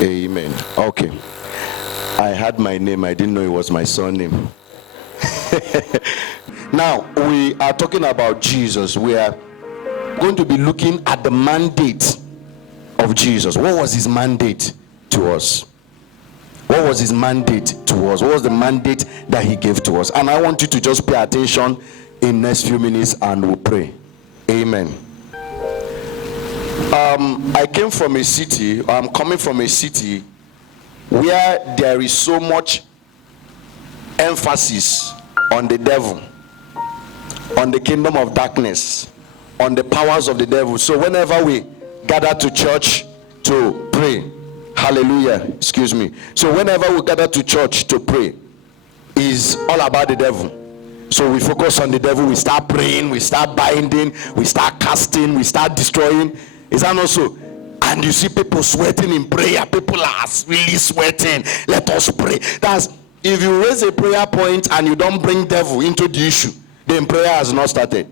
Amen. Okay. I had my name. I didn't know it was my surname. Now, we are talking about Jesus. We are going to be looking at the mandate of Jesus. What was his mandate to us? What was his mandate to us? What was the mandate that he gave to us? And I want you to just pay attention in next few minutes and we'll pray. Amen. I came from a city, or I'm coming from a city where there is so much emphasis on the devil, on the kingdom of darkness, on the powers of the devil. So whenever we gather to church to pray, hallelujah, excuse me. So whenever we gather to church to pray, is all about the devil. So we focus on the devil, we start praying, we start binding, we start casting, we start destroying. Is that not so? And you see people sweating in prayer. People are really sweating. Let us pray. That's if you raise a prayer point and you don't bring devil into the issue, then prayer has not started.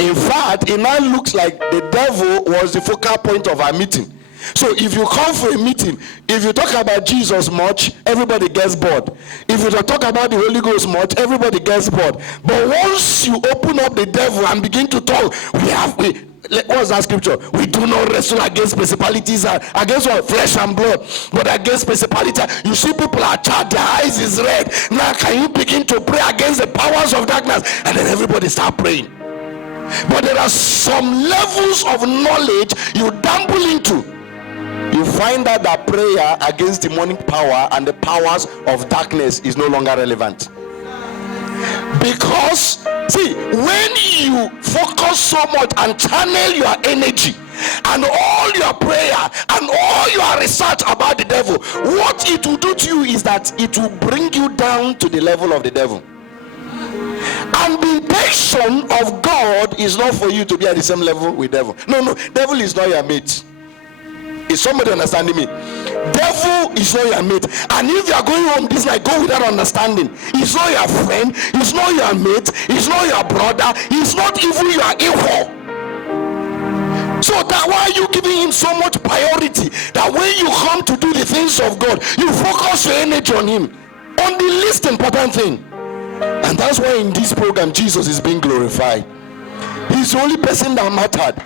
In fact, it now looks like the devil was the focal point of our meeting. So if you come for a meeting, if you talk about Jesus much, everybody gets bored. If you don't talk about the Holy Ghost much, everybody gets bored. But once you open up the devil and begin to talk, what's that scripture? We do not wrestle against principalities and against what? Flesh and blood, but against principalities. You see people are charged, their eyes is red. Now can you begin to pray against the powers of darkness? And then everybody start praying. But there are some levels of knowledge you dabble into. You find out that prayer against demonic power and the powers of darkness is no longer relevant. Because see, when you focus so much and channel your energy and all your prayer and all your research about the devil, what it will do to you is that it will bring you down to the level of the devil. And the intention of God is not for you to be at the same level with devil. No, devil is not your mate. Is somebody understanding me? Devil is not your mate. And if you are going home this night, go with that understanding. He's not your friend, he's not your mate, he's not your brother, he's not even your equal. So that why are you giving him so much priority that when you come to do the things of God, you focus your energy on him, on the least important thing. And that's why in this program Jesus is being glorified. He's the only person that mattered.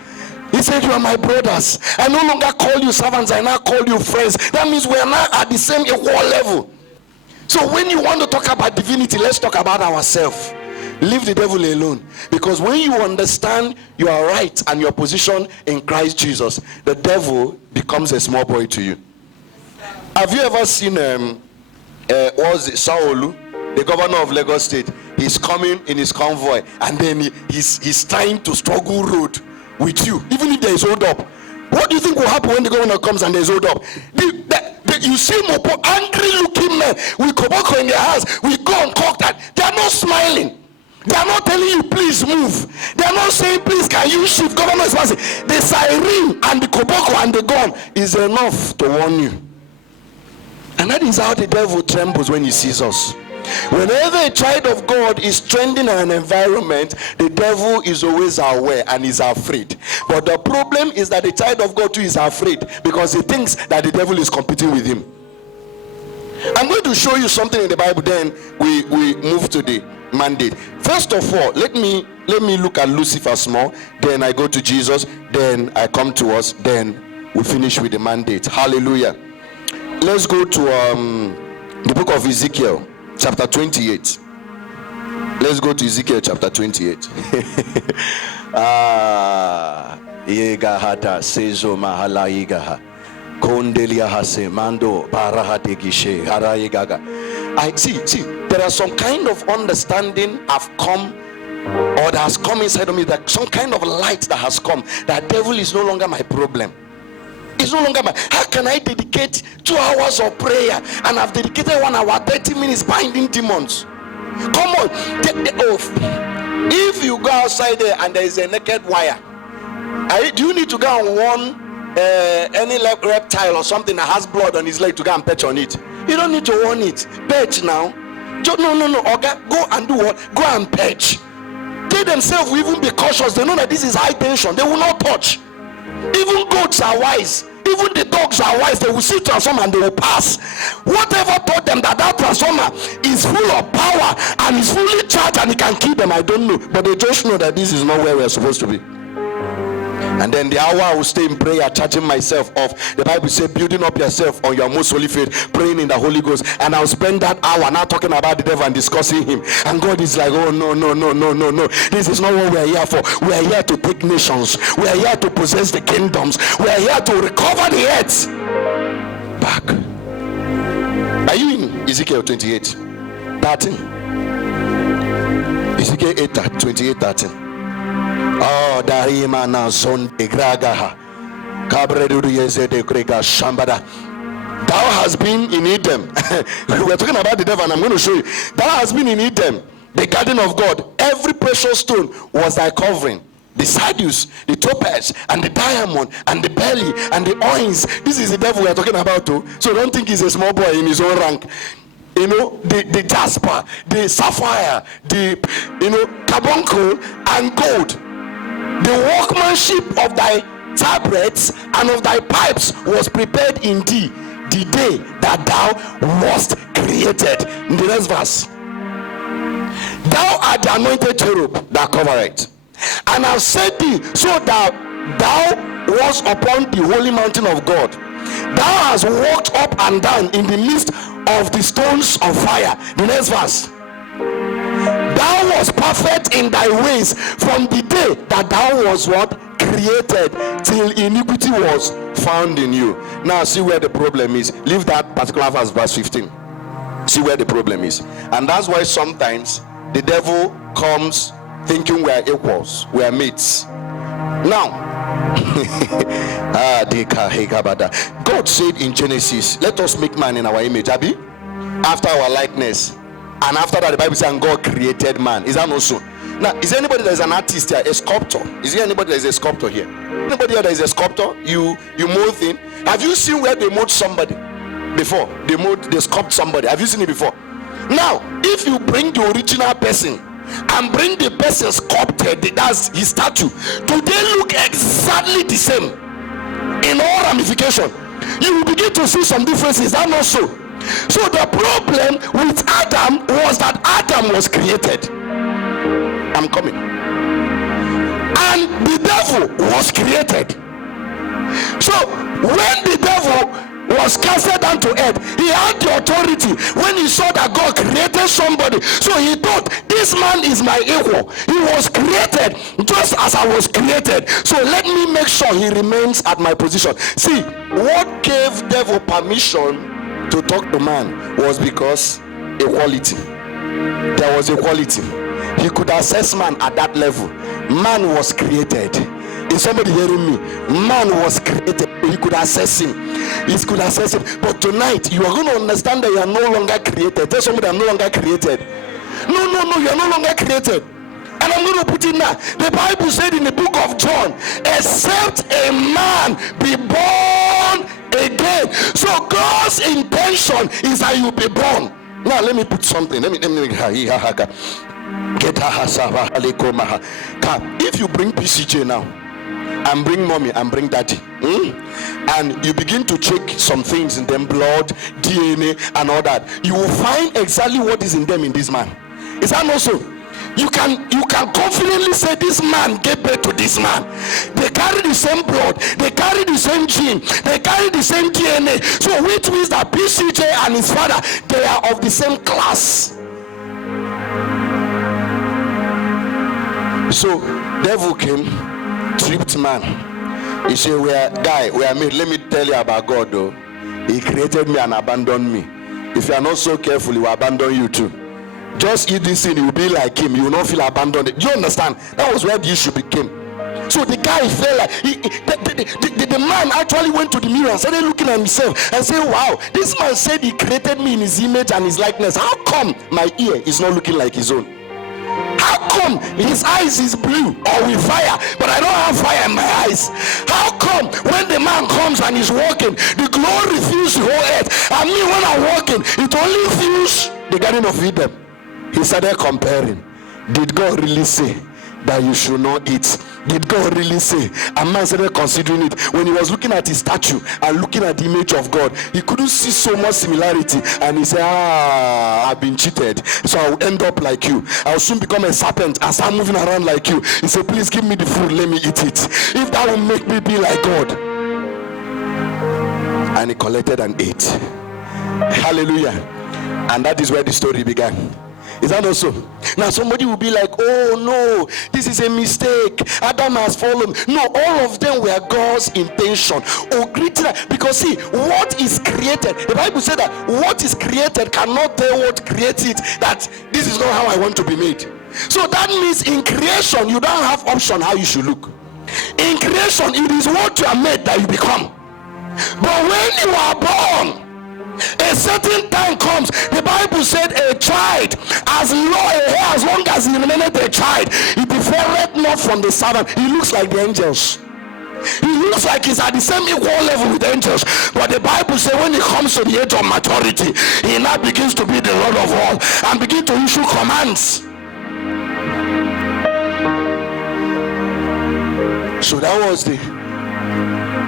He said, you are my brothers. I no longer call you servants, I now call you friends. That means we are now at the same equal level. So when you want to talk about divinity, let's talk about ourselves. Leave the devil alone. Because when you understand your right and your position in Christ Jesus, the devil becomes a small boy to you. Have you ever seen was it Saolu, the governor of Lagos State? He's coming in his convoy and then he's trying to struggle road with you, even if there is hold up. What do you think will happen when the governor comes and there is hold up? You see Mopo, angry looking men with koboko in their house, we go and cock that. They are not smiling. They are not telling you please move. They are not saying please can you shift. Governor is passing. The siren and the koboko and the gun is enough to warn you. And that is how the devil trembles when he sees us. Whenever a child of God is trending in an environment, the devil is always aware and is afraid. But the problem is that the child of God too is afraid because he thinks that the devil is competing with him. I'm going to show you something in the Bible, then we move to the mandate. First of all, let me look at Lucifer small, then I go to Jesus, then I come to us, then we finish with the mandate. Hallelujah. Let's go to the book of Ezekiel. Chapter 28. Let's go to Ezekiel chapter 28. Yegahata sezo mahala yigaha. Kondelia hase mando barahate gishe harayegaga. I see, there are some kind of understanding have come or that has come inside of me, that some kind of light that has come, that devil is no longer my problem. It's no longer how can I dedicate 2 hours of prayer and I've dedicated 1 hour 30 minutes binding demons? Come on, take the oath. If you go outside there and there is a naked wire, do you need to go and warn any reptile or something that has blood on his leg to go and perch on it? You don't need to warn it. Perch now. No. Okay, go and do what? Go and perch. They themselves will even be cautious. They know that this is high tension. They will not touch. Even goats are wise. Even the dogs are wise. They will see transformer and they will pass. Whatever taught them that transformer is full of power and is fully charged and it can kill them, I don't know. But they just know that this is not where we're supposed to be. And then the hour I will stay in prayer, charging myself off. The Bible says, building up yourself on your most holy faith, praying in the Holy Ghost. And I'll spend that hour now talking about the devil and discussing him. And God is like, oh no. This is not what we are here for. We are here to take nations. We are here to possess the kingdoms. We are here to recover the earth back. Are you in Ezekiel 28:13? Ezekiel 28:13. Oh, Darimana son de Gragaha. Cabredu de Grega Shambada. Thou has been in Eden. We're talking about the devil, and I'm going to show you. Thou has been in Eden, the garden of God. Every precious stone was thy covering. The sardius, the topaz, and the diamond, and the belly, and the onyx. This is the devil we are talking about too. So don't think he's a small boy in his own rank. The jasper, the sapphire, the carbuncle, and gold. The workmanship of thy tabrets and of thy pipes was prepared in thee the day that thou wast created. In the next verse, thou art the anointed cherub that covereth, and I've set thee so that thou wast upon the holy mountain of God. Thou hast walked up and down in the midst of the stones of fire. The next verse, thou was perfect in thy ways from the day that thou was what? Created, till iniquity was found in you. Now see where the problem is. Leave that particular verse 15. See where the problem is. And that's why sometimes the devil comes thinking we are equals, we are mates. Now God said in Genesis, let us make man in our image, Abi, after our likeness. And after that, the Bible says, and God created man. Is that not so? Now, is there anybody that is an artist here, a sculptor? Is there anybody that is a sculptor here? Anybody here that is a sculptor? You mold thing. Have you seen where they mold somebody before? They sculpt somebody. Have you seen it before? Now, if you bring the original person and bring the person sculpted, that's his statue, do they look exactly the same in all ramification? You will begin to see some differences. Is that not so? So the problem with Adam was that Adam was created. I'm coming. And the devil was created. So when the devil was casted down to earth, he had the authority when he saw that God created somebody. So he thought, this man is my equal. He was created just as I was created. So let me make sure he remains at my position. See, what gave devil permission to talk to man was because equality. There was equality. He could assess man at that level. Man was created. Is somebody hearing me? Man was created. He could assess him. He could assess him. But tonight you are going to understand that you are no longer created. Tell somebody, I'm no longer created. No, you are no longer created. And I'm going to put it now. The Bible said in the book of John, except a man be born again. So God's intention is that you be born. Now let me put something. If you bring PCJ now and bring mommy and bring daddy, and you begin to check some things in them, blood, DNA and all that, you will find exactly what is in them in this man. Is that not so? You can confidently say this man gave birth to this man. They carry the same blood, they carry the same gene, they carry the same DNA. So which means that PCJ and his father, they are of the same class. So devil came, tripped man. He said, we are made. Let me tell you about God though. He created me and abandoned me. If you are not so careful, he will abandon you too. Just eat this thing, you will be like him. You will not feel abandoned. Do you understand? That was where the issue became. So the guy felt like the man actually went to the mirror and started looking at himself and said, wow, this man said he created me in his image and his likeness. How come my ear is not looking like his own? How come his eyes is blue or with fire, but I don't have fire in my eyes? How come when the man comes and he's walking, the glory fills the whole earth, and me when I'm walking, it only fills the Garden of Eden? He started comparing. Did God really say that you should not eat? Did God really say? A man started considering it. When he was looking at his statue and looking at the image of God, he couldn't see so much similarity, and he said, I've been cheated, so I'll end up like you. I'll soon become a serpent and start moving around like you. He said, please give me the food, let me eat it, if that will make me be like God. And he collected and ate. Hallelujah. And that is where the story began. Is that also? Now somebody will be like, oh no, this is a mistake, Adam has fallen. No, all of them were God's intention. Oh, because see, what is created, the Bible said that what is created cannot tell what creates it, that this is not how I want to be made. So that means in creation you don't have option how you should look. In creation it is what you are made that you become. But when you are born, a certain time comes. The Bible said a child, as long as he remained a child, he differeth not from the servant. He looks like the angels. He looks like he's at the same equal level with the angels. But the Bible says when he comes to the age of maturity, he now begins to be the Lord of all and begin to issue commands. So that was the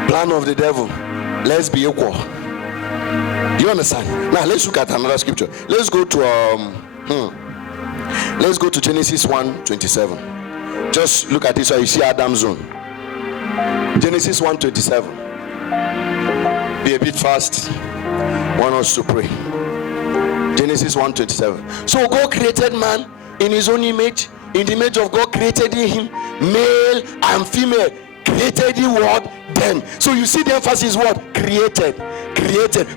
plan of the devil. Let's be equal. You understand? Now let's look at another scripture. Let's go to Genesis 1:27. Just look at this so you see Adam's zone. Genesis 1:27. Be a bit fast. Want us to pray. Genesis 1:27. So God created man in his own image. In the image of God created him, male and female. Created he what? Them. So you see the emphasis what? Created.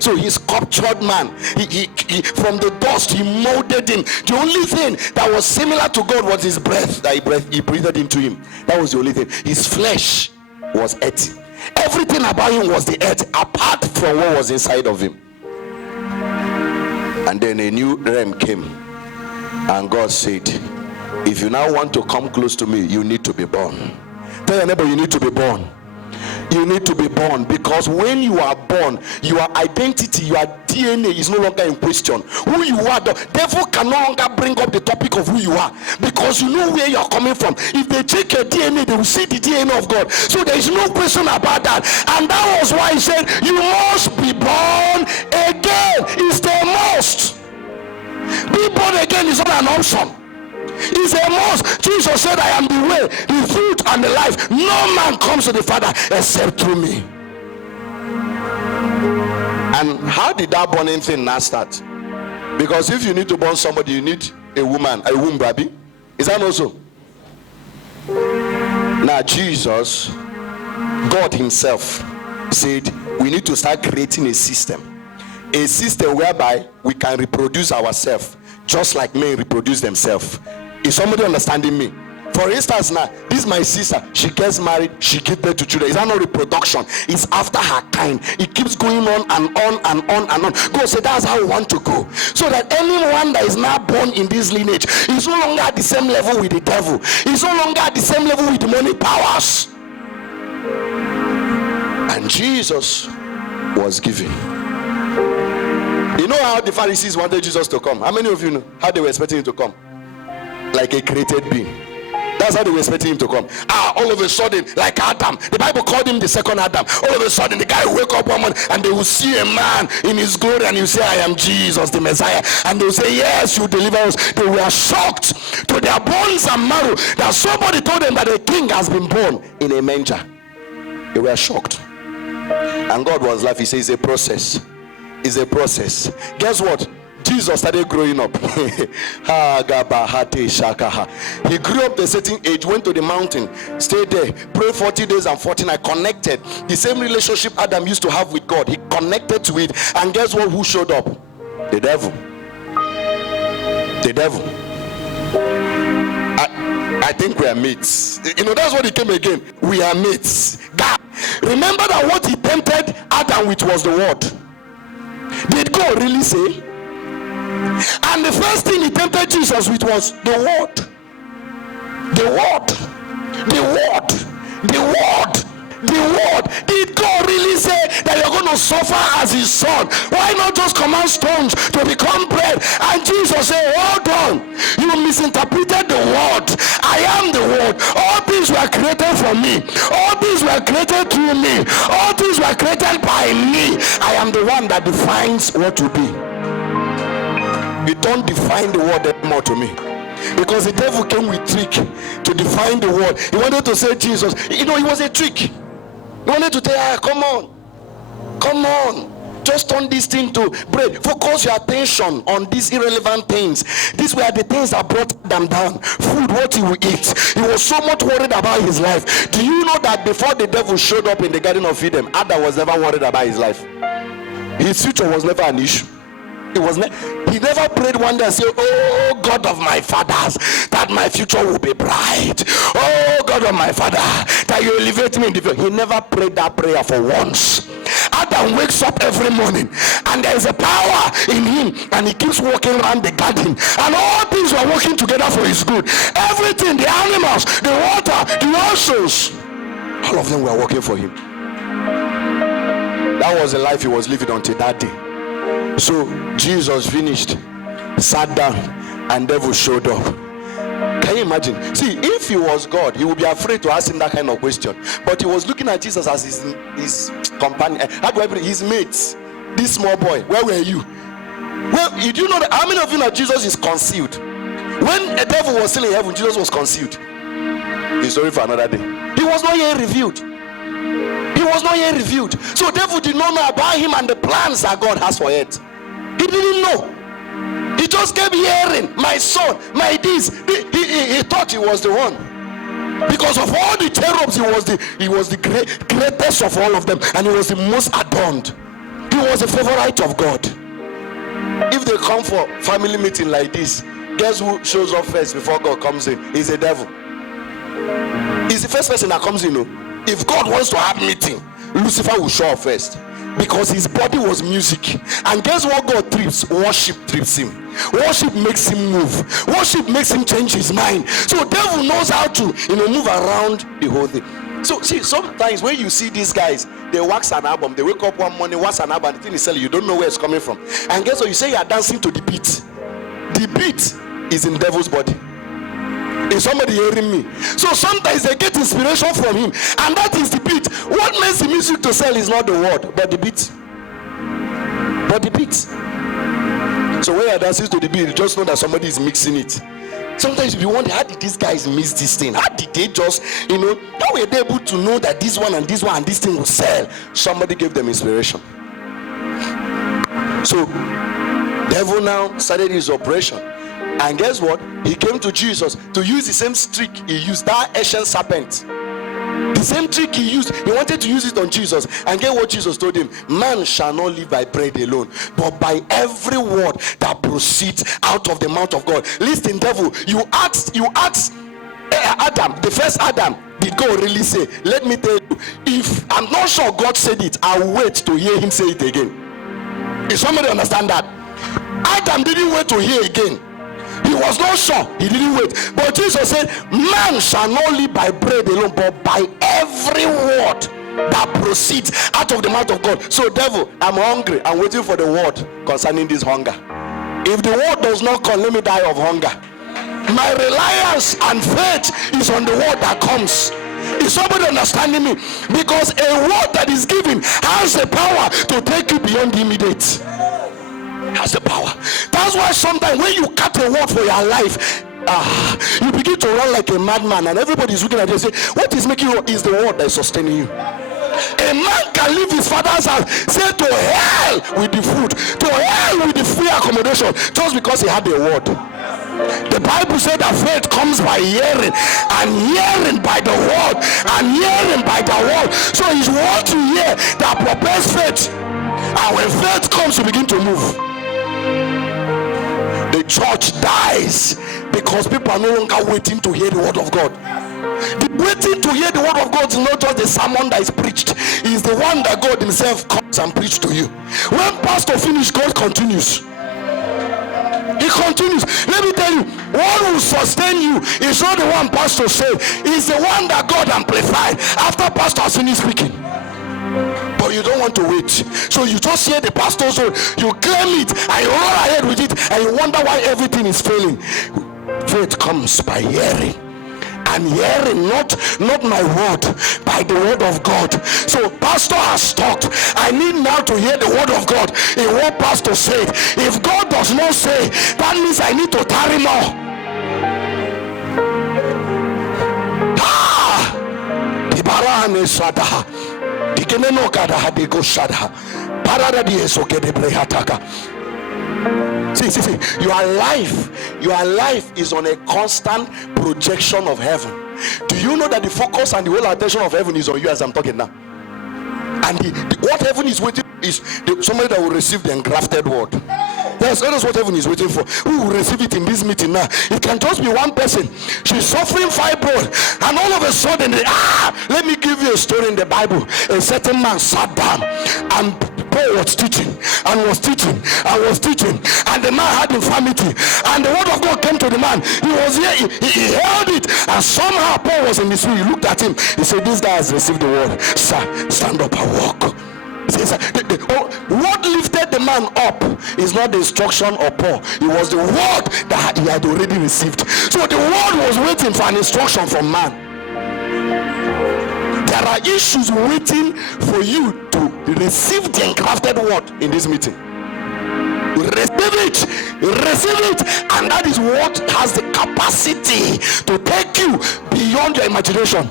So he sculptured man. He from the dust he molded him. The only thing that was similar to God was his breath that he breathed into him. That was the only thing. His flesh was earth. Everything about him was the earth apart from what was inside of him. And then a new realm came, and God said, if you now want to come close to me, you need to be born. Tell your neighbor, you need to be born. You need to be born, because when you are born, your identity, your DNA is no longer in question. Who you are, the devil can no longer bring up the topic of who you are, because you know where you are coming from. If they check your DNA, they will see the DNA of God. So there is no question about that. And that was why he said, you must be born again. It's the must. Be born again is not an option. It's a must. Jesus said, I am the way, the truth, and the life. No man comes to the Father except through me. And how did that burning thing now start? Because if you need to burn somebody, you need a woman, a womb, baby. Is that also? Now Jesus, God himself, said we need to start creating a system whereby we can reproduce ourselves just like men reproduce themselves. Is somebody understanding me? For instance, now this is my sister. She gets married, she gives birth to children. Is that not reproduction? It's after her kind. It keeps going on and on and on and on. God said that's how we want to go, so that anyone that is now born in this lineage is no longer at the same level with the devil. It's no longer at the same level with demonic powers. And Jesus was giving. You know how the Pharisees wanted Jesus to come? How many of you know how they were expecting him to come? Like a created being. That's how they were expecting him to come. All of a sudden, like Adam, the Bible called him the second Adam. All of a sudden, the guy will wake up one morning and they will see a man in his glory, and you say, I am Jesus, the Messiah. And they will say, yes, you deliver us. They were shocked to their bones and marrow that somebody told them that a king has been born in a manger. They were shocked. And God was laughing. He says, it's a process. It's a process. Guess what? Jesus started growing up. He grew up a certain age, went to the mountain, stayed there, prayed 40 days and 40 nights, connected. The same relationship Adam used to have with God, he connected to it. And guess what? Who showed up? The devil. The devil. I think we are mates. That's what he came again. We are mates. God, remember that what he tempted Adam with was the word. Did God really say? And the first thing he tempted Jesus with was the word. The word. The word. The word. The word. Did God really say that you're going to suffer as his son? Why not just command stones to become bread? And Jesus said, hold on, you misinterpreted the word. I am the word. All things were created from me. All things were created through me. All things were created by me. I am the one that defines what to be. You don't define the word anymore to me. Because the devil came with trick to define the word. He wanted to say Jesus. It was a trick. He wanted to tell, come on, just turn this thing to bread. Focus your attention on these irrelevant things. These were the things that brought them down. Food, what he will eat. He was so much worried about his life. Do you know that before the devil showed up in the Garden of Eden, Adam was never worried about his life? His future was never an issue. He never prayed one day and said, oh God of my fathers, that my future will be bright. Oh God of my father, that you elevate me in the future. He never prayed that prayer for once. Adam wakes up every morning and there is a power in him, and he keeps walking around the garden, and all things were working together for his good. Everything, the animals, the water, the oceans, all of them were working for him. That was the life he was living until that day. So Jesus finished, sat down, and devil showed up. Can you imagine? See, if he was God, he would be afraid to ask him that kind of question. But he was looking at Jesus as his companion, his mates. This small boy, where were you? Well, did you know that? How many of you know Jesus is concealed? When the devil was still in heaven, Jesus was concealed. It's story for another day. He was not yet revealed. So devil did not know about him and the plans that God has for it. He didn't know. He just kept hearing, my son, my this. He thought he was the one. Because of all the cherubs, he was the greatest of all of them, and he was the most adorned. He was a favorite of God. If they come for family meeting like this, guess who shows up first before God comes in? He's the devil. He's the first person that comes in. If God wants to have meeting, Lucifer will show up first, because his body was music. And guess what God trips? Worship trips him. Worship makes him move. Worship makes him change his mind. So devil knows how to move around the whole thing. So see, sometimes when you see these guys, they wax an album, they wake up one morning, wax an album, the thing is selling, you don't know where it's coming from. And guess what? You say you are dancing to the beat. The beat is in devil's body. Is somebody hearing me? So sometimes they get inspiration from him, and that is the beat. What makes the music to sell is not the word, but the beat. So when you're dancing to the beat, you just know that somebody is mixing it. Sometimes you wonder, how did these guys miss this thing? How did they just, how were they able to know that this one and this one and this thing will sell? Somebody gave them inspiration. So devil now started his operation. And guess what? He came to Jesus to use the same trick he used, that ancient serpent. The same trick he used, he wanted to use it on Jesus. And guess what Jesus told him? Man shall not live by bread alone, but by every word that proceeds out of the mouth of God. Listen, devil, you asked Adam, the first Adam, did God really say? Let me tell you, if I'm not sure God said it, I'll wait to hear him say it again. Is somebody understand that? Adam didn't wait to hear again. He was not sure. He didn't wait. But Jesus said, man shall not live by bread alone, but by every word that proceeds out of the mouth of God. So devil, I'm hungry. I'm waiting for the word concerning this hunger. If the word does not come, let me die of hunger. My reliance and faith is on the word that comes. Is somebody understanding me? Because a word that is given has the power to take you beyond the immediate. Has the power. That's why sometimes when you cut a word for your life, you begin to run like a madman, and everybody is looking at you and say, what is making you? Is the word that is sustaining you. A man can leave his father's house, say to hell with the food, to hell with the free accommodation, just because he had a word. The Bible said that faith comes by hearing, and hearing by the word, and hearing by the word. So it's what you hear that propels faith. And when faith comes, you begin to move. The church dies because people are no longer waiting to hear the word of God. The waiting to hear the word of God is not just the sermon that is preached, it's the one that God himself comes and preaches to you. When pastor finishes, God continues. He continues. Let me tell you, what will sustain you is not the one pastor said, it's the one that God amplified after pastor has finished speaking. But you don't want to wait, so you just hear the pastor's word, you claim it and you run ahead with it, and you wonder why everything is failing. Faith comes by hearing, and hearing not my word, by the word of God. So pastor has talked, I need now to hear the word of God in what pastor said. If God does not say, that means I need to tarry more. See, your life is on a constant projection of heaven. Do you know that the focus and the whole attention of heaven is on you as I'm talking now? And what heaven is waiting for is somebody that will receive the engrafted word. Yes, that is what heaven is waiting for. Who will receive it in this meeting now? It can just be one person. She's suffering fibroid, and all of a sudden, let me give you a story in the Bible. A certain man sat down, and Paul was teaching, and was teaching, and was teaching, and the man had infirmity, and the word of God came to the man. He was here, he held it, and somehow Paul was in the street. He looked at him. He said, "This guy has received the word. Sir, stand up and walk." What lifted the man up is not the instruction of Paul. It was the word that he had already received. So the word was waiting for an instruction from man. There are issues waiting for you to receive the engrafted word in this meeting. Receive it, and that is what has the capacity to take you beyond your imagination.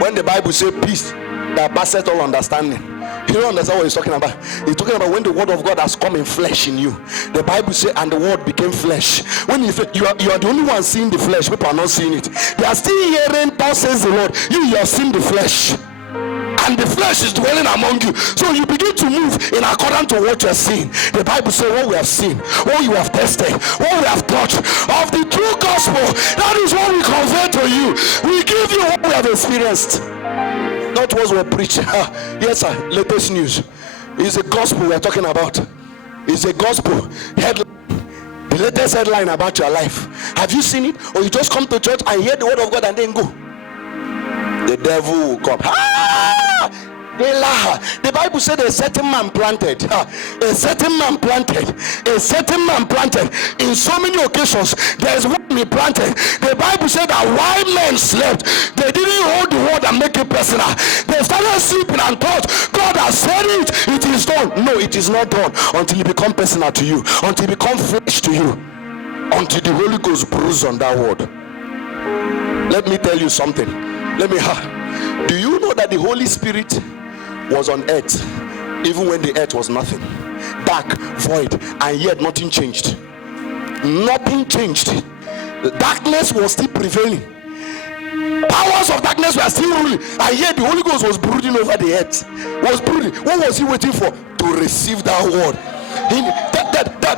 When the Bible says peace that passeth all understanding, you don't understand what he's talking about. He's talking about when the word of God has come in flesh in you. The Bible says, and the word became flesh. When you are the only one seeing the flesh, people are not seeing it. They are still hearing, thus says the Lord. You have seen the flesh, and the flesh is dwelling among you. So you begin to move in accordance to what you are seeing. The Bible says, what we have seen, what you have tested, what we have touched of the true gospel, that is what we convey to you. We give you what we have experienced, not what we're preaching. Yes, sir. Latest news. It's a gospel we're talking about. It's a gospel headline. The latest headline about your life. Have you seen it? Or you just come to church and hear the word of God and then go? The devil will come. The Bible said a certain man planted. A certain man planted. A certain man planted. In so many occasions, there is one he planted. The Bible said that while men slept, they didn't hold the word and make it personal. They started sleeping and thought, God has said it, it is done. No, it is not done until it becomes personal to you, until it becomes flesh to you, until the Holy Ghost breathes on that word. Let me tell you something. Do you know that the Holy Spirit was on earth even when the earth was nothing, dark, void, and yet nothing changed? Nothing changed. The darkness was still prevailing. Powers of darkness were still ruling, and yet the Holy Ghost was brooding over the earth. Was brooding. What was he waiting for? To receive that word.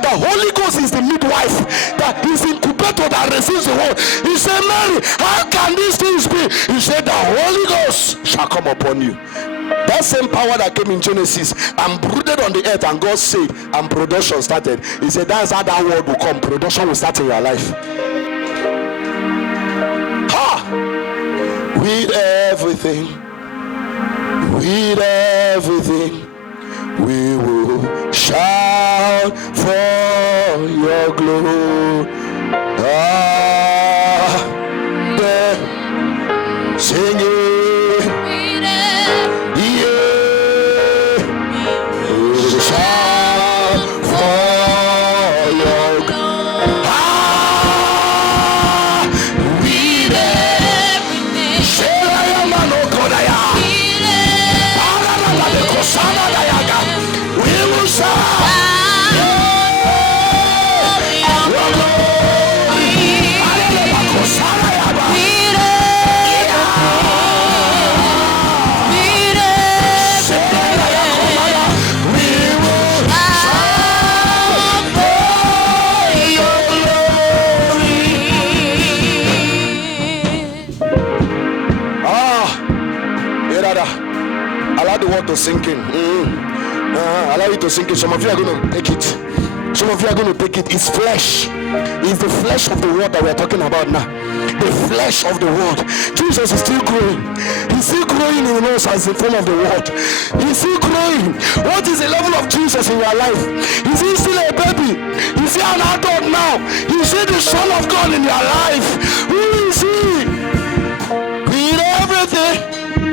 The Holy Ghost is the midwife, that is incubator that receives the word. He said, Mary, how can these things be? He said, the Holy Ghost shall come upon you. That same power that came in Genesis and brooded on the earth, and God said, and production started. He said, that's how that word will come. Production will start in your life. With everything, we will shout for your glory. Sing it. We will shout. word to sink in. Allow it to sink in. Some of you are going to take it. Some of you are going to take it. It's flesh. It's the flesh of the word that we are talking about now. The flesh of the word. Jesus is still growing. He's still growing in us as the form of the word. He's still growing. What is the level of Jesus in your life? Is he still a baby? Is he an adult now? Is he the Son of God in your life? Who is he? With everything.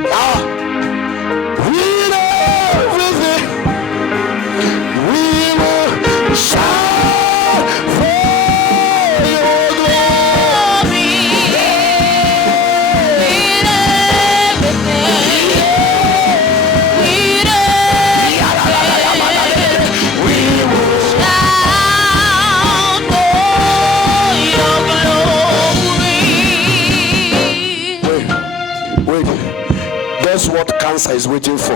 With everything. We will shout for your glory. With everything. With everything. We will Shout for your glory. wait. Guess what cancer is waiting for?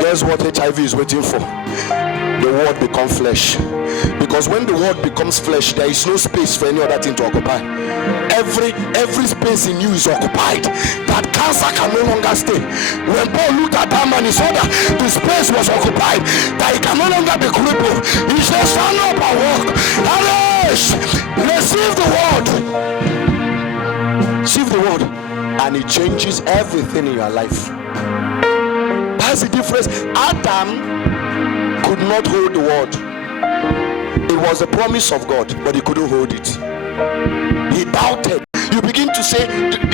Guess what HIV is waiting for? The word become flesh. Because when the word becomes flesh, there is no space for any other thing to occupy. Every space in you is occupied. That cancer can no longer stay. When Paul looked at that man, he saw that the space was occupied, that he can no longer be crippled. He said, stand up and walk. Arise, receive the word. Receive the word, and it changes everything in your life. That's the difference. Adam could not hold the word. It was the promise of God, but he couldn't hold it. He doubted. You begin to say,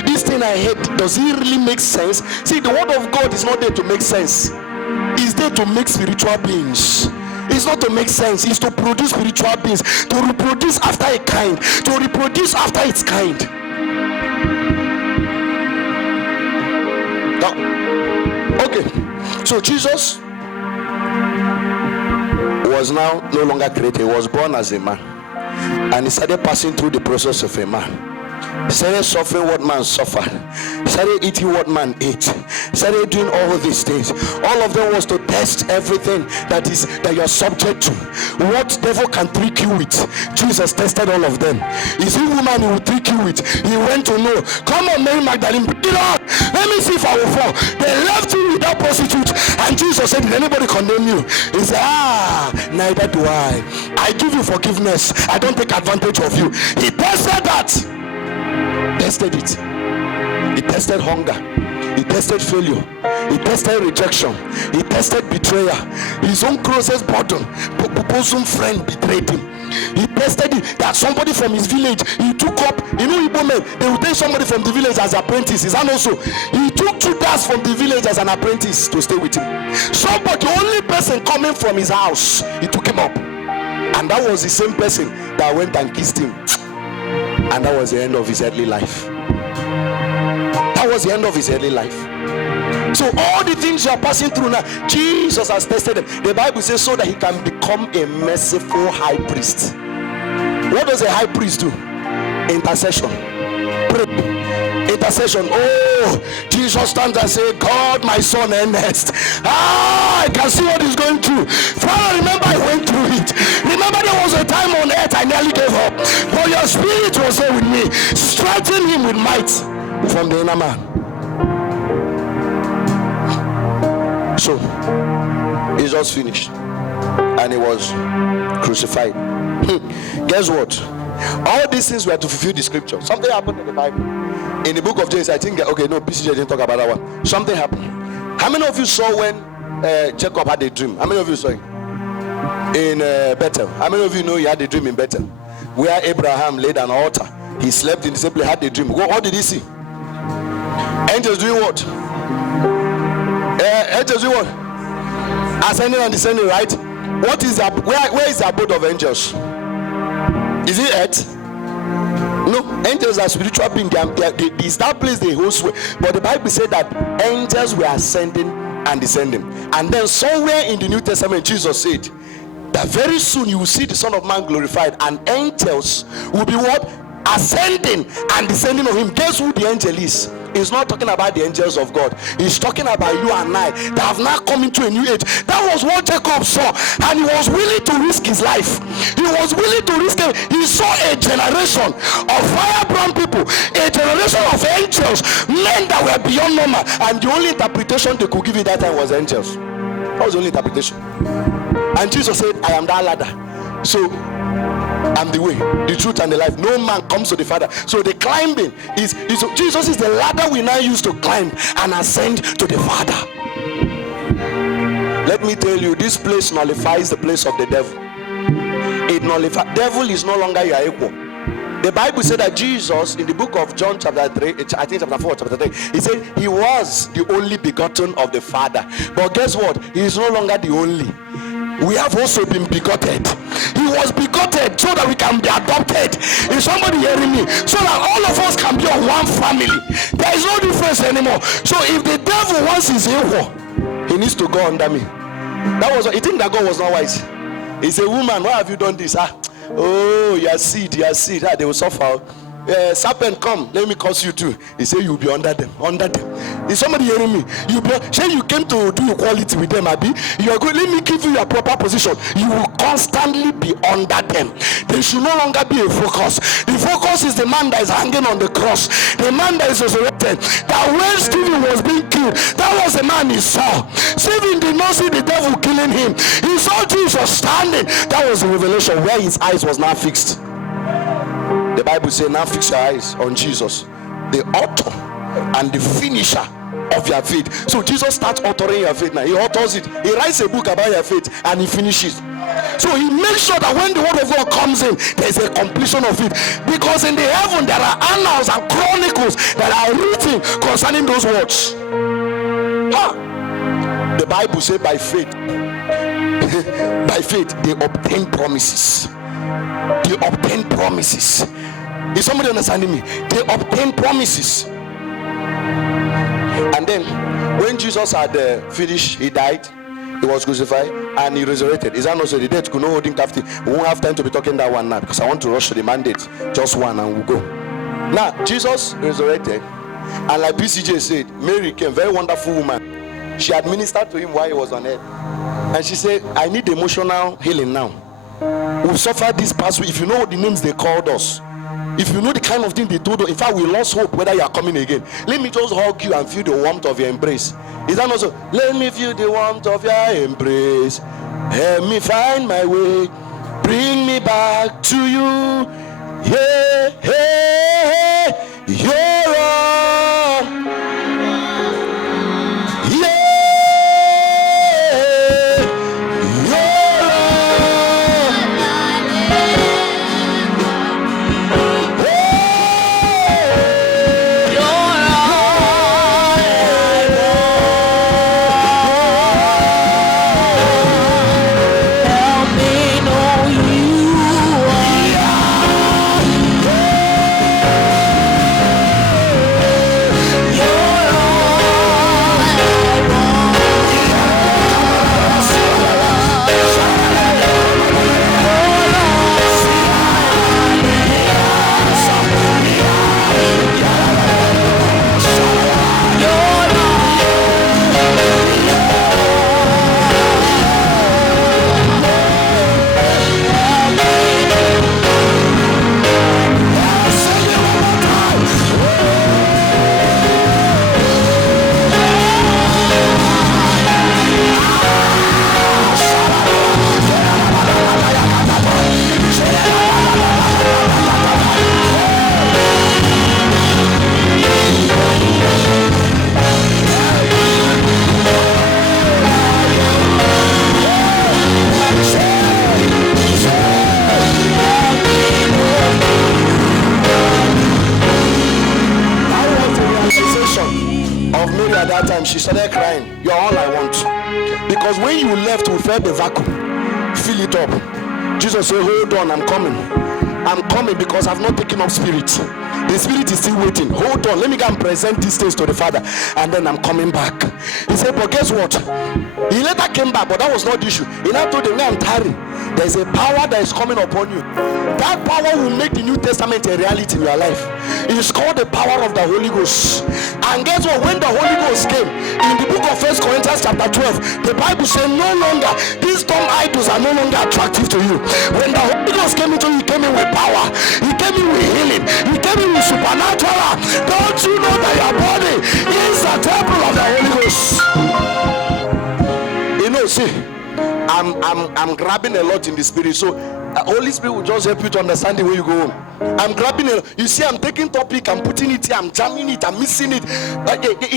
this thing I hate, does it really make sense? See, the word of God is not there to make sense. It's there to make spiritual beings. It's not to make sense. It's to produce spiritual beings, to reproduce after a kind, to reproduce after its kind. Now, okay, so Jesus was now no longer created. He was born as a man, and he started passing through the process of a man. He started suffering what man suffered. He started eating what man ate. He started doing all these things. All of them was to test everything that you're subject to. What devil can trick you with, Jesus tested all of them. Is he woman he will trick you with? He went to know. Come on, Mary Magdalene, bring it on. Let me see if I will fall. They left him with that prostitute, and Jesus said, did anybody condemn you? He said, neither do I. I give you forgiveness. I don't take advantage of you. He tested that. Tested it. He tested hunger. He tested failure. He tested rejection. He tested betrayal. His own closest bosom friend betrayed him. He tested it that somebody from his village, he took up, Igbo men, they would take somebody from the village as apprentices, and also he took Judas from the village as an apprentice to stay with him. Somebody, the only person coming from his house, he took him up, and that was the same person that went and kissed him, and that was the end of his earthly life. That was the end of his earthly life. So all the things you are passing through now, Jesus has tested them. The Bible says so that he can become a merciful high priest. What does a high priest do? Intercession. Pray. Intercession. Oh, Jesus stands and says, God, my son Ernest, I can see what he's going through. Father, remember I went through it. Remember there was a time on earth I nearly gave up, but your spirit was there with me. Strengthen him with might from the inner man. So he just finished, and he was crucified. Guess what? All these things were to fulfill the scripture. Something happened in the Bible. In the book of James, I think, okay, no, PCJ didn't talk about that one. Something happened. How many of you saw when Jacob had a dream? How many of you saw it? In Bethel. How many of you know he had a dream in Bethel? Where Abraham laid an altar. He slept in the same place, had a dream. What did he see? Angels doing what? Angels doing what? Ascending and descending, right? What is that? Where is the abode of angels? Is it earth? No, angels are spiritual beings. Is that place they host with? But the Bible said that angels were ascending and descending. And then somewhere in the New Testament, Jesus said that very soon you will see the Son of Man glorified, and angels will be what? Ascending and descending on him. Guess who the angel is? He's not talking about the angels of God. He's talking about you and I that have now come into a new age. That was what Jacob saw, and he was willing to risk his life. He was willing to risk it. He saw a generation of firebrand people, a generation of angels angels, men that were beyond normal, and the only interpretation they could give you that time was angels. That was the only interpretation. And Jesus said, I am that ladder. So I'm the way, the truth, and the life. No man comes to the Father. So the climbing is Jesus is the ladder we now use to climb and ascend to the Father. Let me tell you, this place nullifies the place of the devil. It nullifies. Devil is no longer your equal. The Bible said that Jesus, in the book of John chapter 3, I think chapter 4, chapter 3, he said he was the only begotten of the Father. But guess what? He is no longer the only. We have also been begotten. He was begotten so that we can be adopted. Is somebody hearing me? So that all of us can be of one family. There is no difference anymore. So if the devil wants his equal, he needs to go under me. That was what he think that God was not wise. He said, woman, why have you done this? Oh, your seed. They will suffer. Serpent, come, let me curse you too. He said, you'll be under them. Is somebody hearing me? You came to do equality with them, Abi. You're going, let me give you your proper position. You will constantly be under them. They should no longer be a focus. The focus is the man that is hanging on the cross, the man that is resurrected. That when Stephen was being killed, that was the man he saw. Stephen did not see the devil killing him. He saw Jesus standing. That was the revelation where his eyes was now fixed. The Bible says, now fix your eyes on Jesus, the author and the finisher of your faith. So Jesus starts authoring your faith now. He authors it. He writes a book about your faith and he finishes. So he makes sure that when the word of God comes in, there's a completion of it. Because in the heaven there are annals and chronicles that are written concerning those words. The Bible says by faith, they obtain promises. They obtain promises. Is somebody understanding me? They obtain promises. And then when Jesus had finished, he died, he was crucified, and he resurrected. Is that not so? The dead could not hold him captive. We won't have time to be talking that one now because I want to rush to the mandate. Just one and we'll go. Now Jesus resurrected, and like PCJ said, Mary came, very wonderful woman. She administered to him while he was on earth, and she said, I need emotional healing now. We've suffered this past week. If you know the names they called us, if you know the kind of thing they told us, in fact we lost hope whether you are coming again. Let me just hug you and feel the warmth of your embrace. Is that not so? Let me feel the warmth of your embrace. Help me find my way. Bring me back to you. Hey, hey, hey, you're all. Yeah. She started crying. You're all I want. Because when you left, we felt the vacuum. Fill it up. Jesus said, hold on, I'm coming. I'm coming because I've not taken up spirit. The spirit is still waiting. Hold on, let me go and present these things to the Father, and then I'm coming back. He said, but guess what? He later came back, but that was not the issue. He now told them, I'm tired. There's a power that is coming upon you. That power will make the New Testament a reality in your life. It is called the power of the Holy Ghost. And guess what? When the Holy Ghost came, in the book of 1 Corinthians chapter 12, the Bible said no longer, these dumb idols are no longer attractive to you. When the Holy Ghost came into you, he came in with power. He came in with healing. He came in with supernatural. Don't you know that you are I'm grabbing a lot in the spirit. So Holy Spirit will just help you to understand the way you go home. I'm grabbing it. You see, I'm taking topic, I'm putting it here, I'm jamming it, I'm missing it.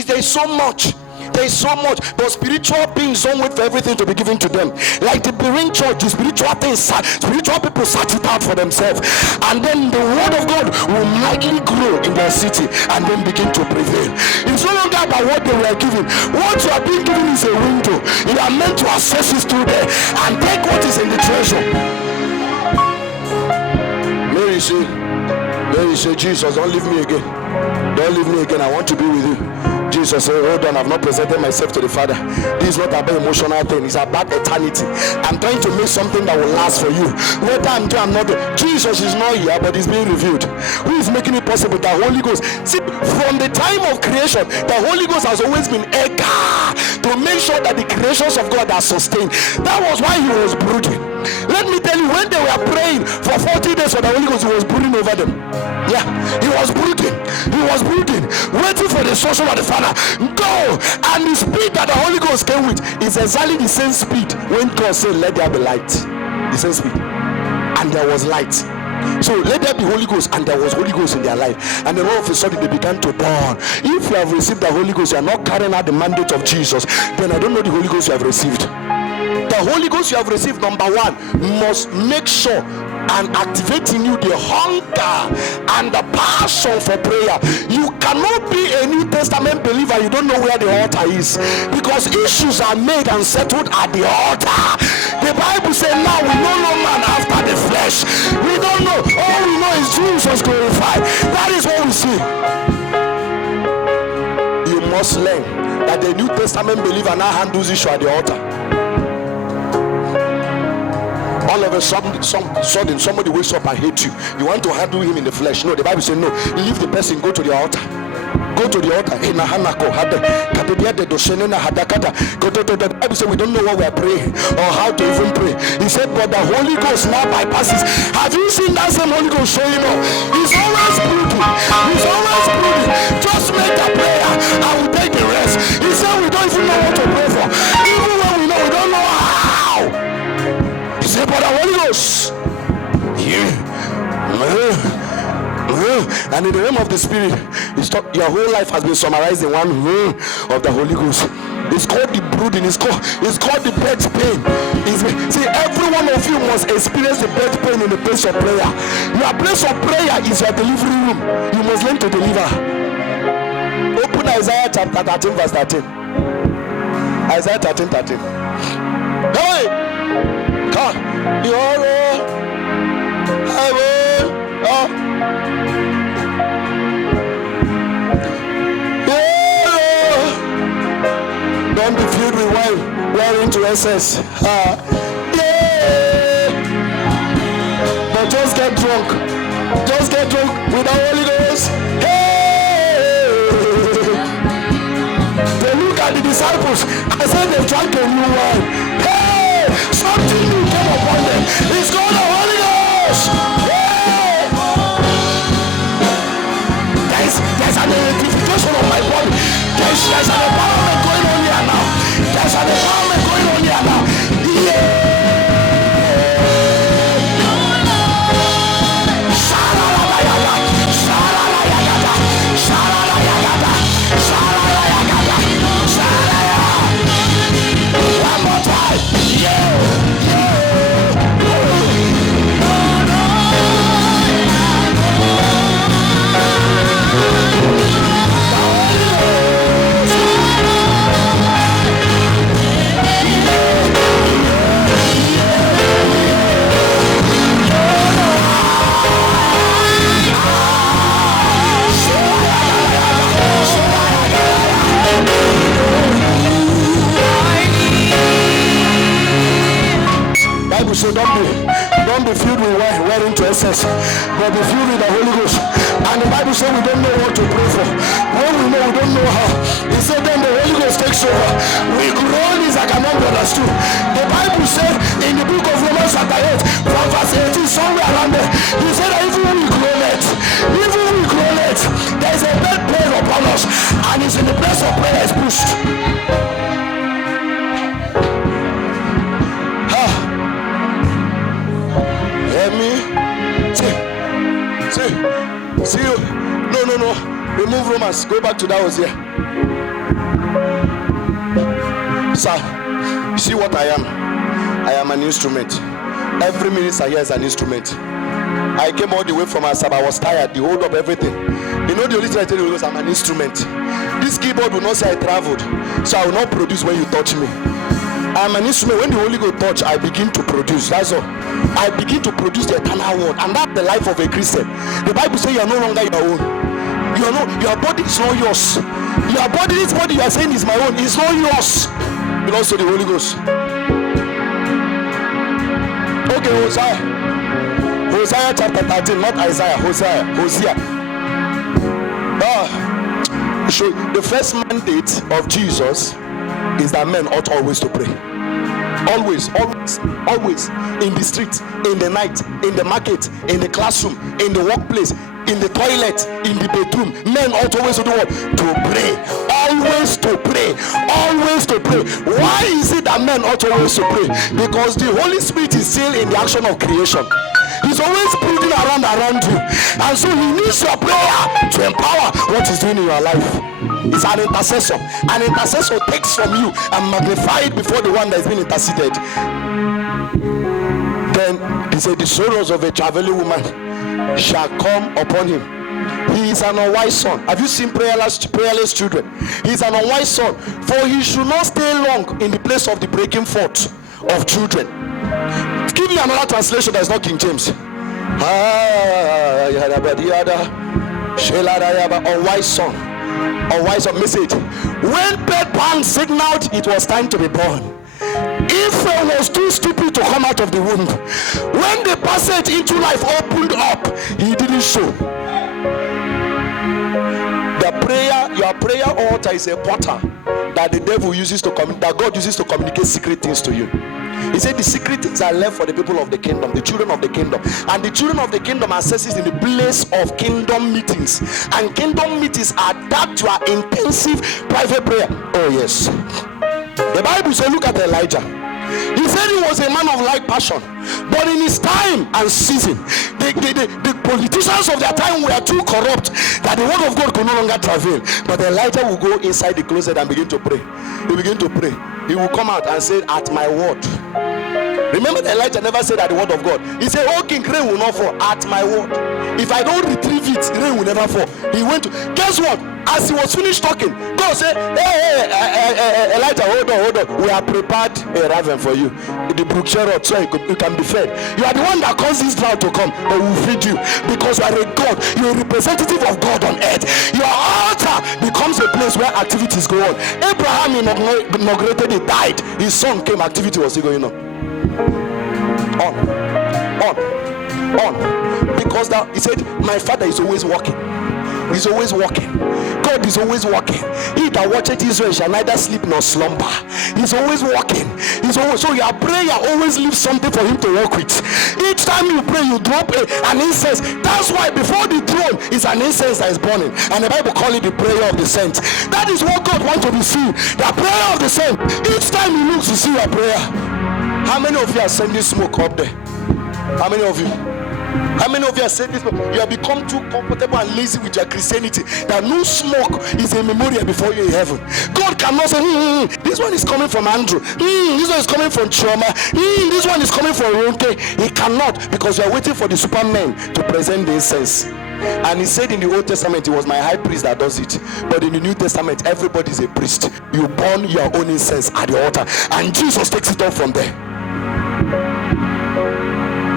There's so much. There's so much, but spiritual beings don't wait for everything to be given to them. Like the Berean church, the spiritual things, spiritual people sort it out for themselves, and then the word of God will mightily grow in their city and then begin to prevail. It's no longer about what they were given. What you are being given is a window. You are meant to access it through there and take what is in the treasure. Mary said, Jesus, don't leave me again. Don't leave me again. I want to be with you. Jesus said, hold on, I've not presented myself to the Father. This is not about emotional thing, it's about eternity. I'm trying to make something that will last for you. Whether I'm doing, I'm not doing. Jesus is not here, but he's being revealed. Who is making it possible? The Holy Ghost. See, from the time of creation, the Holy Ghost has always been eager to make sure that the creations of God are sustained. That was why he was brooding. Let me tell you, when they were praying for 40 days for the Holy Ghost, he was brooding over them. Yeah, he was brooding, waiting for the instruction of the Father. Go, and the speed that the Holy Ghost came with is exactly the same speed when God said, let there be light. The same speed, and there was light. So let there be Holy Ghost, and there was Holy Ghost in their life, and then all of a sudden they began to burn. If you have received the Holy Ghost, you are not carrying out the mandate of Jesus, then I don't know the Holy Ghost you have received. The Holy Ghost you have received, number one, must make sure and activate in you the hunger and the passion for prayer. You cannot be a New Testament believer, you don't know where the altar is, because issues are made and settled at the altar. The Bible says now we know no man after the flesh. We don't know. All we know is Jesus glorified. That is what we see. You must learn that the New Testament believer now handles issue at the altar. All of a sudden somebody wakes up and hates you. You want to handle him in the flesh. No, the Bible says no. Leave the person, go to the altar. Go to the altar. The Bible says we don't know what we are praying or how to even pray. He said, but the Holy Ghost now bypasses. Have you seen that same Holy Ghost showing up? He's always brooding. He's always brooding. Just make a prayer, I will take the rest. He said we don't even know what to pray for. Even when we know, we don't know how. He said, but the Holy Ghost, and in the realm of the Spirit, your whole life has been summarized in one of the Holy Ghost. It's called the brooding. It's called the birth pain. See, every one of you must experience the birth pain in the place of prayer. Your place of prayer is your delivery room. You must learn to deliver. Open Isaiah chapter 13, verse 13. Isaiah 13. Hey! Come. Don't be filled with wine, wearing to excess. But just get drunk. Just get drunk with the Holy Ghost. Hey! They look at the disciples and said they drank a new wine. Hey! Something new came upon them. It's called the Holy Ghost. Hey! There's an electrification of my body. There's an empowerment going on here now. There's an empowerment going on here now. Yeah. One more time. Yeah. So don't be filled with wine, wearing to excess, but be filled with the Holy Ghost. And the Bible says we don't know what to pray for. When we know, we don't know how. He said then the Holy Ghost takes over. We groan is I cannot be understood. The Bible said in the book of Romans chapter 8, from verse 18, somewhere around there, he said that even when we groan it, there is a bad pain upon us, and it's in the place of prayer is pushed. See you. No. Remove Romans. Go back to that was here. Sir, you see what I am? I am an instrument. Every minister here is an instrument. I came all the way from Asaba. I was tired. They hold up everything. You know the only thing I tell you is I'm an instrument. This keyboard will not say I traveled, so I will not produce when you touch me. I'm an instrument. When the Holy Ghost touch, I begin to produce. That's all. I begin to produce the eternal word, and that's the life of a Christian. The Bible says you are no longer your own. You are no. Your body is not yours. Your body, this body you are saying is my own, is not yours. It belongs to the Holy Ghost. Okay, Hosea chapter 13, not Isaiah. Hosea. So the first mandate of Jesus is that men ought always to pray. Always. In the street, in the night, in the market, in the classroom, in the workplace, in the toilet, in the bedroom. Men ought always to do what? To pray. Always to pray. Always to pray. Why is it that men ought always to pray? Because the Holy Spirit is still in the action of creation. He's always brooding around you, and so he needs your prayer to empower what he's doing in your life. It's an intercessor. An intercessor takes from you and magnifies it before the one that has been interceded. Then he said, the sorrows of a traveling woman shall come upon him. He is an unwise son. Have you seen prayerless children? He is an unwise son, for he should not stay long in the place of the breaking forth of children. Give me another translation that is not King James. Unwise son. Unwise son. Message. When bedpan signaled it was time to be born, Ephraim was too stupid to come out of the womb. When the passage into life opened up, he didn't show. Your prayer altar is a portal that the devil uses to that God uses to communicate secret things to you. He said the secret things are left for the people of the kingdom, the children of the kingdom. And the children of the kingdom accesses in the place of kingdom meetings. And kingdom meetings are that to our intensive private prayer. Oh yes. The Bible says, look at Elijah. He said he was a man of like passion, but in his time and season, the politicians of their time were too corrupt that the word of God could no longer travail. But Elijah will go inside the closet and begin to pray. He begin to pray. He will come out and say, at my word. Remember that Elijah never said at the word of God. He said, oh king, rain will not fall at my word. If I don't retrieve it, rain will never fall. He went to, guess what? As he was finished talking, God said, hey, Elijah, hold on. We have prepared a raven for you. The brook Cherot, so you can be fed. You are the one that caused this drought to come, but we will feed you because you are a God. You are a representative of God on earth. Your altar becomes a place where activities go on. Abraham inaugurated it, died. His son came, activity was still going on. On. Because now he said, my father is always working. He's always working. God is always working. He that watcheth Israel shall neither sleep nor slumber. He's always working. So your prayer always leaves something for him to work with. Each time you pray, you drop an incense. That's why before the throne is an incense that is burning. And the Bible calls it the prayer of the saints. That is what God wants to be seen. The prayer of the saints. Each time he looks to see your prayer. How many of you are sending smoke up there? How many of you? How many of you are saying this? You have become too comfortable and lazy with your Christianity that no smoke is a memorial before you in heaven. God cannot say, this one is coming from Andrew. This one is coming from Chioma. This one is coming from Ronke. He cannot, because you are waiting for the superman to present the incense. And he said in the Old Testament, it was my high priest that does it. But in the New Testament, everybody is a priest. You burn your own incense at the altar, and Jesus takes it off from there.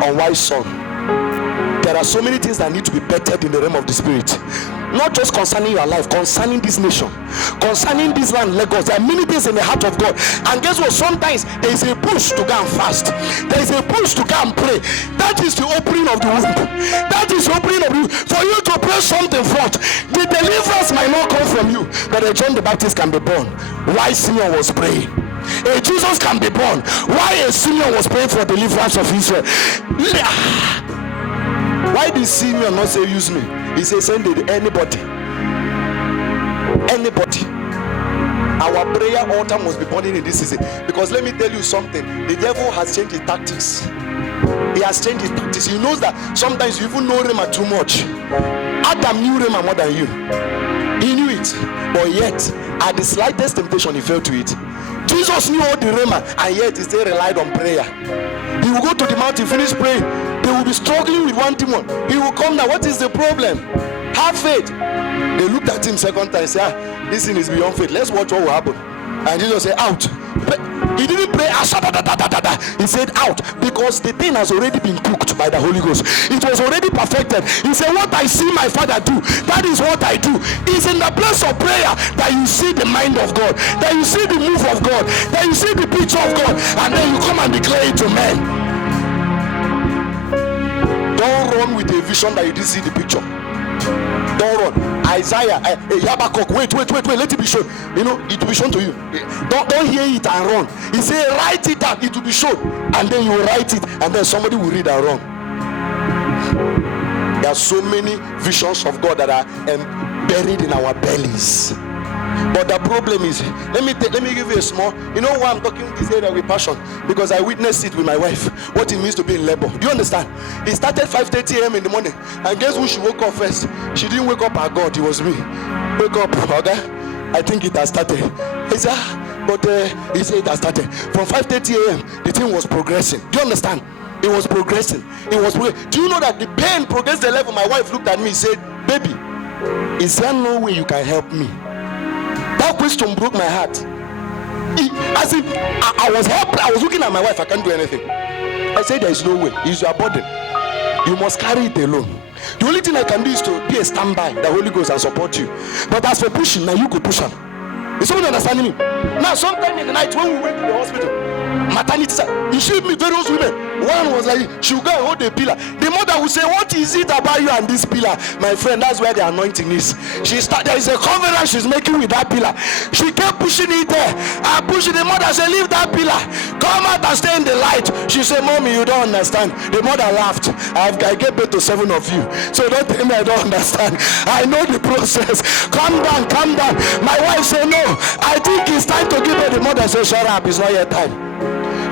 Unwise son. There are so many things that need to be bettered in the realm of the spirit, not just concerning your life, concerning this nation, concerning this land, Lagos. There are many things in the heart of God, and guess what? Sometimes there is a push to go and fast. There is a push to go and pray. That is the opening of the womb. That is the opening of the womb. For you to pray something forth, the deliverance might not come from you, but a John the Baptist can be born. Why Simeon was praying? A Jesus can be born. Why a Simeon was praying for deliverance of Israel? Why did Simeon not say use me? He said send it anybody. Our prayer altar must be burning in this season. Because let me tell you something, the devil has changed his tactics. He has changed his tactics. He knows that sometimes you even know Rema too much. Adam knew Rhema more than you. He knew it, but yet at the slightest temptation he fell to it. Jesus knew all the Rhema, and yet he still relied on prayer. He will go to the mountain, finish praying. They will be struggling with one demon. He will come now. What is the problem? Have faith. They looked at him second time and said, this thing is beyond faith. Let's watch what will happen. And Jesus said, out. He didn't pray, he said out, because the thing has already been cooked by the Holy Ghost. It was already perfected. He said, what I see my Father do, that is what I do. It's in the place of prayer that you see the mind of God, that you see the move of God, that you see the picture of God, and then you come and declare it to men. Don't run with a vision that you didn't see the picture. Don't run. Isaiah, Habakkuk, wait, let it be shown. You know, it will be shown to you. Don't hear it and run. He said, write it down, it will be shown. And then you write it, and then somebody will read and run. There are so many visions of God that are buried in our bellies. But the problem is, let me give you a small, you know why I'm talking this area with passion? Because I witnessed it with my wife, what it means to be in labor. Do you understand? It started 5:30 a.m. in the morning, and guess who she woke up first? She didn't wake up her God, it was me. Wake up, okay? I think it has started. He said, he said it has started. From 5:30 a.m., the thing was progressing. Do you understand? It was progressing. Do you know that the pain progressed the level? My wife looked at me and said, baby, is there no way you can help me? That question broke my heart. I was helped. I was looking at my wife. I can't do anything. I said, there is no way. It's your burden. You must carry it alone. The only thing I can do is to be a standby, the Holy Ghost, and support you. But as for pushing, now you could push her. Is someone understanding me? Now, sometime in the night when we went to the hospital, maternity, you see me, various women. One was like, she would go and hold the pillar. The mother would say, what is it about you and this pillar? My friend, that's where the anointing is. There is a covenant she's making with that pillar. She kept pushing it there. I pushed it. The mother said, leave that pillar. Come out and stay in the light. She said, mommy, you don't understand. The mother laughed. I gave birth to 7 of you. So don't tell me I don't understand. I know the process. Calm down. My wife said, no, I think it's time to give her. The mother said, shut up, it's not your time.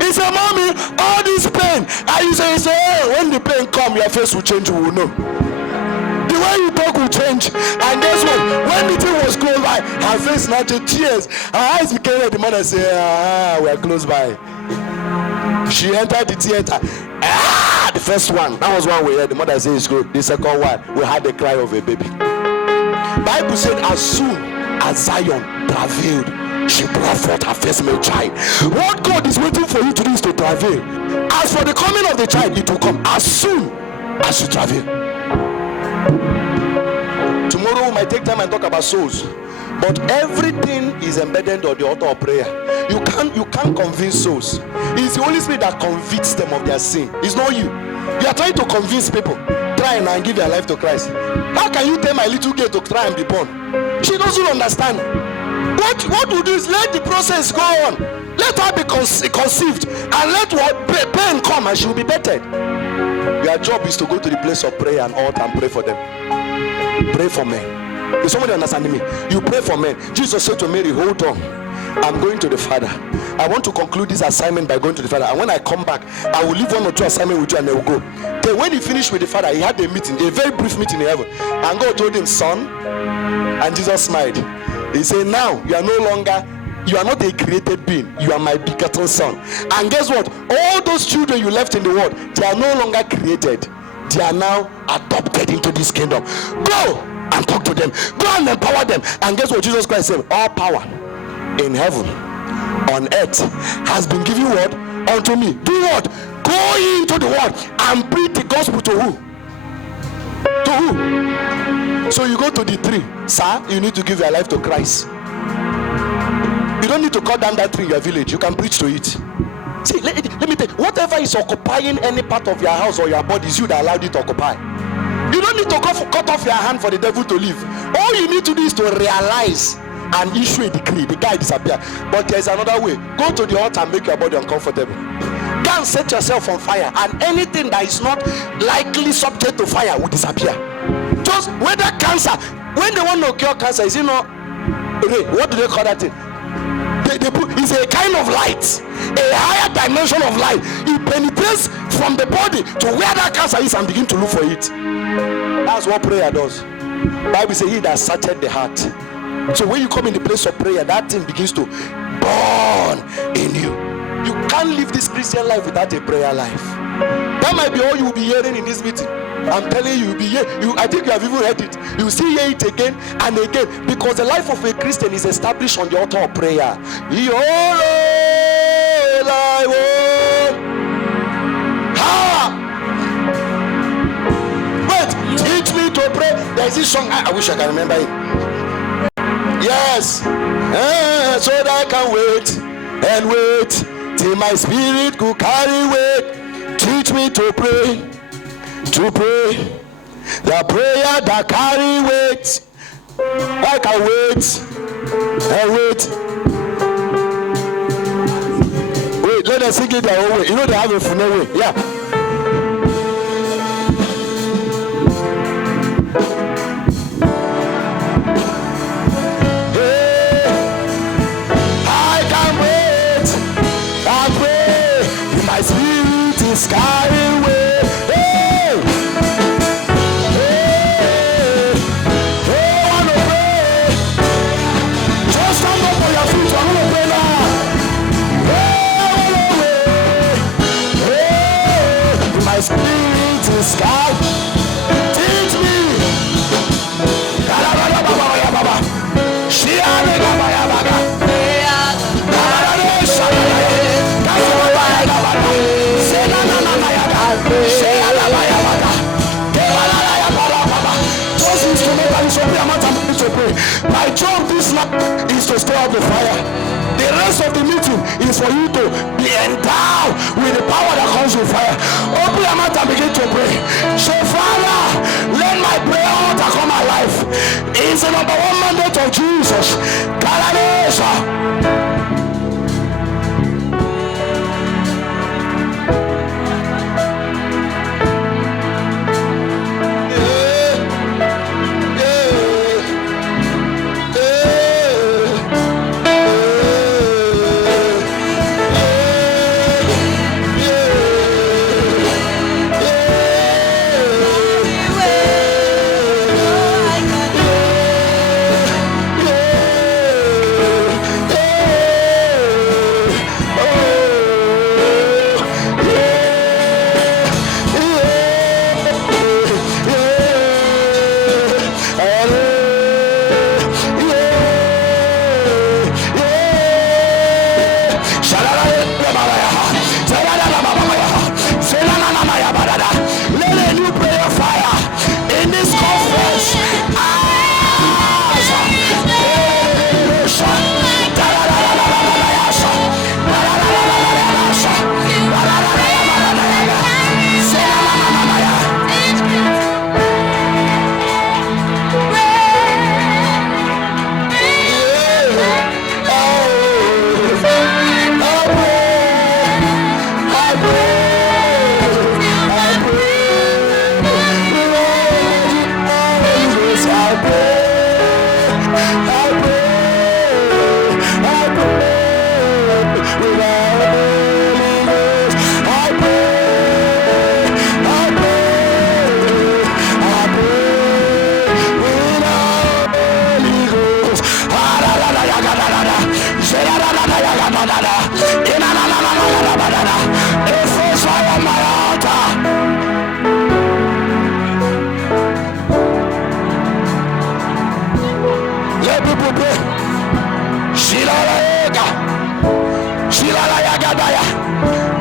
He said, mommy, all this pain. And you say, hey, when the pain comes, your face will change, you will know. The way you talk will change. And guess what? When the thing was close by, her face now to tears. Her eyes became red. The mother said, we are close by. She entered the theater. The first one, that was one we heard. The mother said, it's good. The second one, we had the cry of a baby. Bible said, as soon as Zion travailed, she brought forth her first male child. What God is waiting for you to do is to travail. As for the coming of the child, it will come as soon as you travail. Tomorrow we might take time and talk about souls, but everything is embedded on the altar of prayer. You can't convince souls. It's the Holy Spirit that convicts them of their sin. It's not you. You are trying to convince people. Try and give your life to Christ. How can you tell my little girl to try and be born? She doesn't understand. What we do is let the process go on. Let her be conceived, and let what pain come, and she will be bettered. Your job is to go to the place of prayer and altar and pray for them. Pray for men. Is somebody understanding me? You pray for men. Jesus said to Mary, hold on, I'm going to the Father. I want to conclude this assignment by going to the Father, and when I come back, I will leave 1 or 2 assignments with you, and they will go. Then when he finished with the Father, he had a meeting, a very brief meeting in heaven, and God told him, son, and Jesus smiled. He said, now you are not a created being, you are my begotten son. And guess what? All those children you left in the world, they are no longer created. They are now adopted into this kingdom. Go and talk to them. Go and empower them. And guess what Jesus Christ said? All power in heaven, on earth, has been given what? Unto me. Do what? Go into the world and preach the gospel to who? To who? So you go to the tree. Sir, you need to give your life to Christ. You don't need to cut down that tree in your village. You can preach to it. See, let me tell you, whatever is occupying any part of your house or your body is you that allowed it to occupy. You don't need to cut off your hand for the devil to leave. All you need to do is to realize and issue a decree. The guy disappear. But there's another way. Go to the altar and make your body uncomfortable. Go and set yourself on fire, and anything that is not likely subject to fire will disappear. Just whether cancer, when they want to cure cancer, is it not? What do they call that thing? It's a kind of light, a higher dimension of light. It penetrates from the body to where that cancer is and begin to look for it. That's what prayer does. Bible says he that searcheth the heart. So when you come in the place of prayer, that thing begins to burn in you. You can't live this Christian life without a prayer life. That might be all you will be hearing in this meeting. I'm telling you, I think you have even heard it. You see hear it again and again, because the life of a Christian is established on the altar of prayer. Wait, teach me to pray. There's this song, I wish I can remember it. Yes, so that I can wait and wait till my spirit could carry weight. Teach me to pray, the prayer that carry weight. I can wait and wait. Wait, let us sing it their own way. You know they have a funnel way. Yeah. Carry away. Hey! Hey! Hey, I wanna pray. Just stand up on your feet. I wanna pray now. Hey, hey, my spirit is scarred. Teach me. My job this night is to stir up the fire. The rest of the meeting is for you to be endowed with the power that comes with fire. Open your mouth and begin to pray. Say, Father, let my prayer altar come alive. It's the number one mandate of Jesus.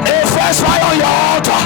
A fresh fire on your altar.